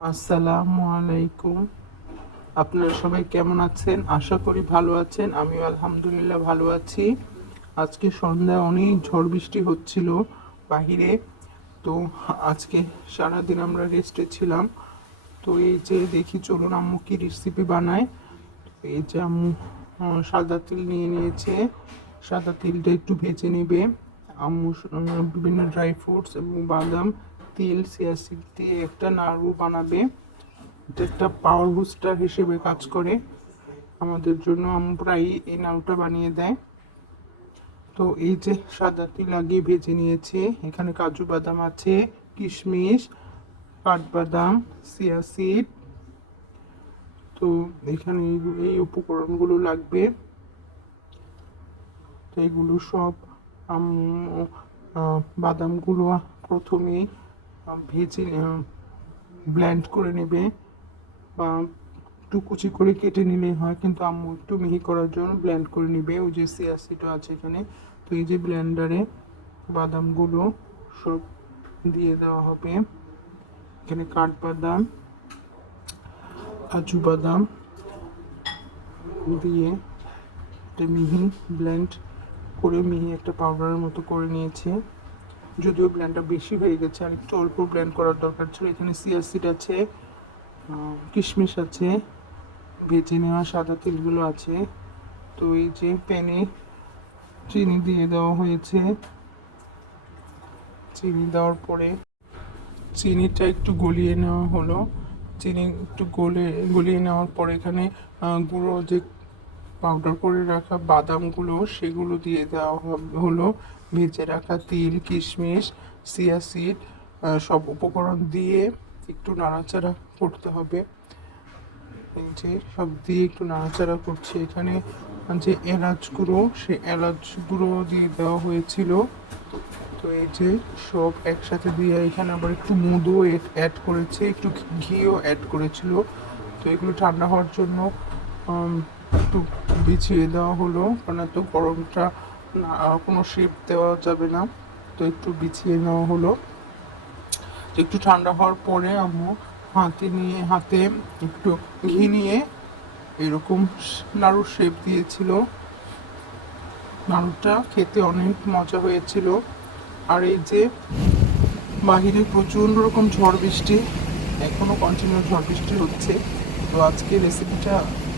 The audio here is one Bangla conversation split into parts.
আসসালামু আলাইকুম। আপনারা সবাই কেমন আছেন? আশা করি ভালো আছেন। আমিও আলহামদুলিল্লাহ ভালো আছি। আজকে সন্ধ্যায় অনেক ঝড় বৃষ্টি হচ্ছিল বাহিরে। তো আজকে সারাদিন আমরা রেস্টে ছিলাম। তো এই যে দেখি, চলুন আম্মু কি রেসিপি বানায়। এই যে আম্মু সাদা তিল নিয়ে নিয়েছে। সাদা তিলটা একটু ভেজে নেবে। আম্মু বিভিন্ন ড্রাই ফ্রুটস এবং বাদাম তিল সিয়াসিড দিয়ে একটা নাড়ু বানাবে এটা একটা পাওয়ার বুস্টার হিসেবে কাজ করে। আমাদের জন্য আম্মু প্রায় এই নাড়ুটা বানিয়ে দেয়। তো এই যে সাদা তিল আগে ভেজে নিয়েছে, এখানে কাজু বাদাম আছে, কিশমিশ, কাঠবাদাম সিয়াসিড তো এখানে এই- উপকরণগুলো লাগবে। তো এগুলো সব বাদামগুলো প্রথমে ভেজে ব্ল্যান্ড করে নেবে বা একটু কুচি করে কেটে নিলেই হয়। কিন্তু আম্মু একটু মিহি করার জন্য ব্ল্যান্ড করে নেবে। ওই যে সিয়াসিটা আছে এখানে। তো এই যে ব্ল্যান্ডারে বাদামগুলো সব দিয়ে দেওয়া হবে। এখানে কাঠবাদাম, কাজু বাদাম দিয়ে একটা মিহি ব্ল্যান্ড করে মিহি একটা পাউডারের মতো করে নিয়েছে। যদিও ব্লেন্ডটা বেশি হয়ে গেছে, আর একটু অল্প ব্লেন্ড করার দরকার ছিল। এখানে সিয়াসিড আছে কিশমিশ আছে, ভেজে নেওয়া সাদা তেলগুলো আছে। তো এই যে প্যানে চিনি দিয়ে দেওয়া হয়েছে। চিনি দেওয়ার পরে চিনিটা একটু গলিয়ে নেওয়া হলো। চিনি একটু গলে, গলিয়ে নেওয়ার পরে এখানে গুঁড়ো যে পাউডার করে রাখা বাদামগুলো, সেগুলো দিয়ে দেওয়া হলো ভেজে রাখা তিল, কিশমিশ সিয়া সিড সব উপকরণ দিয়ে একটু নাড়াচাড়া করতে হবে। যে সব দিয়ে একটু নাড়াচাড়া করছে এখানে। যে এলাচ গুঁড়ো সে এলাচ গুঁড়ো দিয়ে দেওয়া হয়েছিল। তো এই যে সব একসাথে দিয়ে এখানে আবার একটু মধু অ্যাড করেছে, একটু ঘিও অ্যাড করেছিল। তো এগুলো ঠান্ডা হওয়ার জন্য একটু বিছিয়ে দেওয়া হলো, কারণ এত গরমটা কোনো শেপ দেওয়া যাবে না। তো একটু বিছিয়ে নেওয়া হলো। তো একটু ঠান্ডা হওয়ার পরে আম্মু হাতে নিয়ে, হাতে একটু ঘি নিয়ে এরকম নাড়ুর শেপ দিয়েছিল। নাড়ুটা খেতে অনেক মজা হয়েছিল। আর এই যে বাহিরে প্রচণ্ড রকম ঝড় বৃষ্টি এখনও কন্টিনিউ ঝড় বৃষ্টি হচ্ছে। তো আজকে রেসিপিটা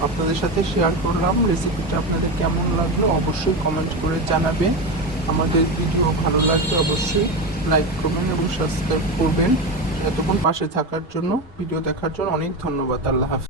আপনাদের সাথে শেয়ার করলাম। রেসিপিটা আপনাদের কেমন লাগল অবশ্যই কমেন্ট করে জানাবেন। আমাদের ভিডিও ভালো লাগলে অবশ্যই লাইক করবেন এবং সাবস্ক্রাইব করবেন। এতক্ষণ পাশে থাকার জন্য ভিডিও দেখার জন্য অনেক ধন্যবাদ। আল্লাহ হাফিজ।